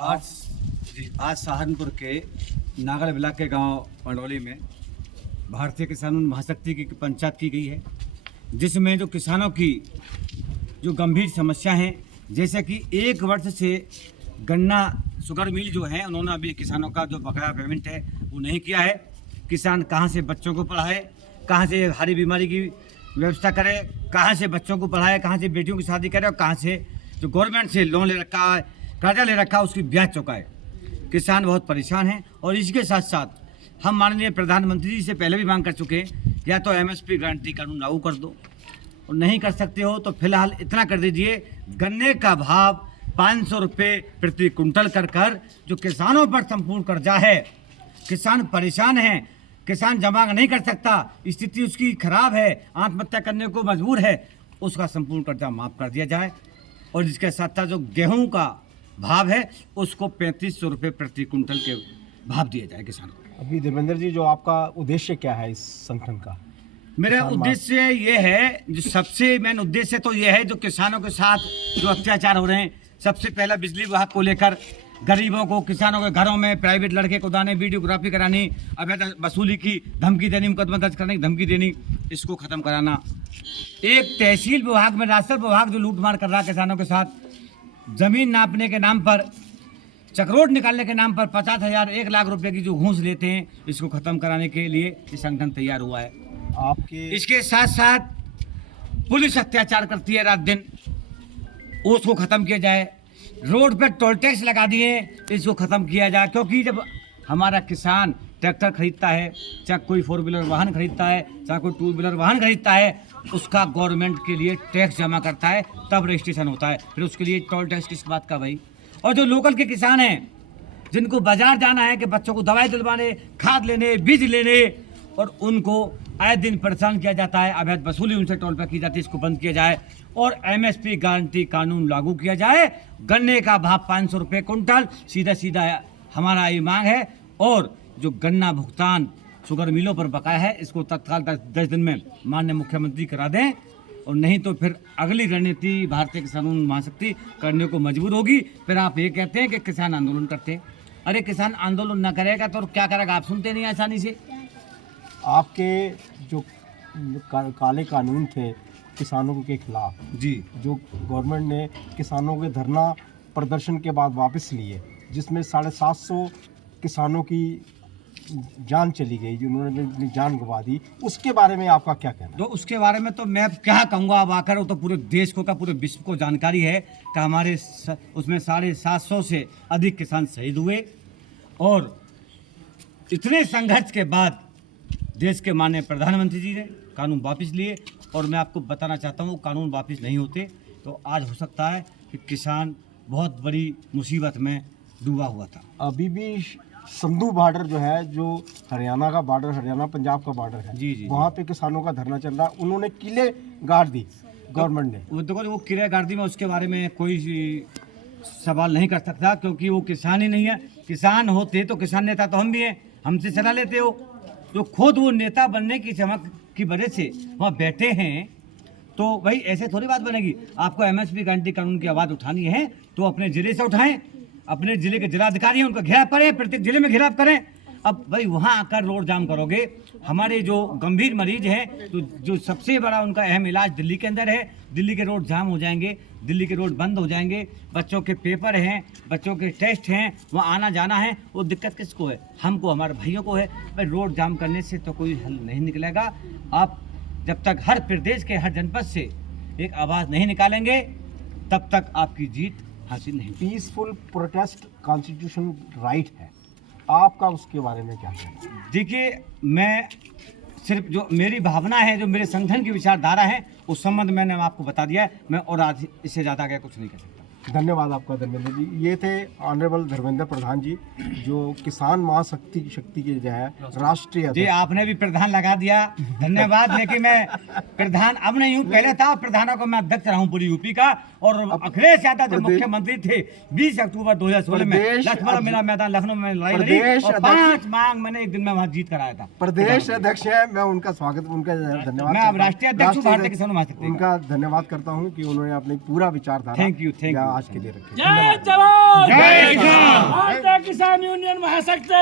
आज सहारनपुर के नागर ब्लॉक के गांव पंडौली में भारतीय किसान महाशक्ति की पंचायत की गई है, जिसमें जो किसानों की जो गंभीर समस्या हैं, जैसे कि 1 वर्ष से गन्ना शुगर मिल जो है उन्होंने अभी किसानों का जो बकाया पेमेंट है वो नहीं किया है। किसान कहाँ से बच्चों को पढ़ाए, कहाँ से हरी बीमारी की व्यवस्था करे, कहाँ से बच्चों को पढ़ाए, कहाँ से बेटियों की शादी करे और कहाँ से जो गवर्नमेंट से लोन ले रखा है, कर्जा ले रखा है, उसकी ब्याज चुकाए। किसान बहुत परेशान हैं और इसके साथ साथ हम माननीय प्रधानमंत्री जी से पहले भी मांग कर चुके हैं, या तो एमएसपी गारंटी कानून लागू कर दो, और नहीं कर सकते हो तो फिलहाल इतना कर दीजिए, गन्ने का भाव 500 रुपये प्रति कुंटल कर जो किसानों पर संपूर्ण कर्जा है, किसान परेशान हैं, किसान जमा नहीं कर सकता, स्थिति उसकी खराब है, आत्महत्या करने को मजबूर है, उसका संपूर्ण कर्जा माफ़ कर दिया जाए। और इसके साथ साथ जो गेहूं का भाव है उसको 3500 रुपये प्रति कुंटल के भाव दिया जाए किसान को। अभी धर्मेंद्र जी, जो आपका उद्देश्य क्या है इस संगठन का? मेरा उद्देश्य ये है, जो सबसे मेन उद्देश्य तो ये है, जो किसानों के साथ जो अत्याचार हो रहे हैं, सबसे पहला बिजली विभाग को लेकर गरीबों को, किसानों के घरों में प्राइवेट लड़के को दाने, वीडियोग्राफी करानी, अवैध वसूली की धमकी देनी, मुकदमा दर्ज करने की धमकी देनी, इसको ख़त्म कराना। एक तहसील विभाग में राजस्व विभाग जो लूटमार कर रहा है किसानों के साथ, ज़मीन नापने के नाम पर, चक्रोट निकालने के नाम पर 50,000 1 लाख रुपए की जो घूस लेते हैं, इसको ख़त्म कराने के लिए ये संगठन तैयार हुआ है। आपके इसके साथ साथ पुलिस अत्याचार करती है रात दिन, उसको ख़त्म किया जाए। रोड पे टोल टैक्स लगा दिए, इसको ख़त्म किया जाए, क्योंकि जब हमारा किसान ट्रैक्टर खरीदता है, चाहे कोई 4 व्हीलर वाहन खरीदता है, चाहे कोई 2 व्हीलर वाहन खरीदता है, उसका गवर्नमेंट के लिए टैक्स जमा करता है, तब रजिस्ट्रेशन होता है, फिर उसके लिए टोल टैक्स किस बात का भाई। और जो लोकल के किसान हैं, जिनको बाजार जाना है कि बच्चों को दवाई दिलवाने, खाद लेने, बीज लेने, और उनको आए दिन परेशान किया जाता है, अवैध वसूली उनसे टोल पर की जाती है, इसको बंद किया जाए और एमएसपी गारंटी कानून लागू किया जाए। गन्ने का भाव 500 रुपये कुंटल, सीधा सीधा हमारा ये मांग है। और जो गन्ना भुगतान शुगर मिलों पर बकाया है, इसको तत्काल 10 दिन में माननीय मुख्यमंत्री करा दें, और नहीं तो फिर अगली रणनीति भारतीय किसान महाशक्ति करने को मजबूर होगी। फिर आप ये कहते हैं कि किसान आंदोलन करते हैं, अरे किसान आंदोलन न करेगा तो क्या करेगा? आप सुनते नहीं आसानी से। आपके जो काले कानून थे किसानों के खिलाफ जी, जो गवर्नमेंट ने किसानों के धरना प्रदर्शन के बाद वापस लिए, जिसमें 750 किसानों की जान चली गई, जिन्होंने अपनी जान गंवा दी, उसके बारे में आपका क्या कहना है? तो उसके बारे में तो मैं क्या कहूँगा, अब आकर वो तो पूरे देश को, का पूरे विश्व को जानकारी है कि हमारे उसमें 750 से अधिक किसान शहीद हुए। और इतने संघर्ष के बाद देश के माननीय प्रधानमंत्री जी ने कानून वापस लिए, और मैं आपको बताना चाहता हूँ, कानून वापस नहीं होते तो आज हो सकता है कि किसान बहुत बड़ी मुसीबत में डूबा हुआ था। अभी भी संधू बॉर्डर जो है, जो हरियाणा का बॉर्डर, हरियाणा पंजाब का बॉर्डर है, जी, वहाँ पे किसानों का धरना चल रहा है। उन्होंने किले गाड़ दी गवर्नमेंट ने। वो देखो, वो किले गाड़ी में उसके बारे में कोई सवाल नहीं कर सकता, क्योंकि वो किसान ही नहीं है। किसान होते तो किसान नेता तो हम भी हैं, हमसे सलाह लेते हो। जो खुद वो नेता बनने की चमक की वजह से वहाँ बैठे हैं, तो भाई ऐसे थोड़ी बात बनेगी। आपको एमएसपी गारंटी कानून की आवाज़ उठानी है तो अपने ज़िले से उठाएं, अपने ज़िले के जिलाधिकारी हैं उनका घेराव करें, प्रत्येक जिले में घेराव करें। अब भाई वहाँ आकर रोड जाम करोगे, हमारे जो गंभीर मरीज हैं, तो जो सबसे बड़ा उनका अहम इलाज दिल्ली के अंदर है, दिल्ली के रोड जाम हो जाएंगे, दिल्ली के रोड बंद हो जाएंगे, बच्चों के पेपर हैं, बच्चों के टेस्ट हैं, वहाँ आना जाना है, वो दिक्कत किसको है? हमको, हमारे भाइयों को है। भाई रोड जाम करने से तो कोई हल नहीं निकलेगा। आप जब तक हर प्रदेश के हर जनपद से एक आवाज़ नहीं निकालेंगे, तब तक आपकी जीत हासिल नहीं। पीसफुल प्रोटेस्ट कॉन्स्टिट्यूशन राइट है, आपका उसके बारे में क्या कहना है? देखिए, मैं सिर्फ जो मेरी भावना है, जो मेरे संगठन की विचारधारा है, उस संबंध मैंने आपको बता दिया है। मैं और आज इससे ज़्यादा क्या कुछ नहीं कर सकता। धन्यवाद आपका धर्मेंद्र जी। ये थे ऑनरेबल धर्मेंद्र प्रधान जी, जो किसान महाशक्ति के जो है राष्ट्रीय जी, आपने भी प्रधान लगा दिया, धन्यवाद। लेकिन मैं प्रधान अब नहीं हूँ, पहले था। प्रधानों को मैं अध्यक्ष रहा हूँ पूरी यूपी का। और अखिलेश यादव जब मुख्यमंत्री थे 20 अक्टूबर 2016 में, लखनऊ मेरा मैदान, लखनऊ में लड़ाई लड़ी और 5 मांग मैंने एक दिन में वहाँ जीत कराया था। प्रदेश अध्यक्ष है, मैं उनका स्वागत, उनका धन्यवाद। मैं अब राष्ट्रीय अध्यक्ष हूँ भारतीय किसान महाशक्ति, उनका धन्यवाद करता हूँ कि उन्होंने अपनी पूरा विचारधारा थैंक यू आज के लिए रखी। जय जवान जय किसान। किसान यूनियन महाशक्ति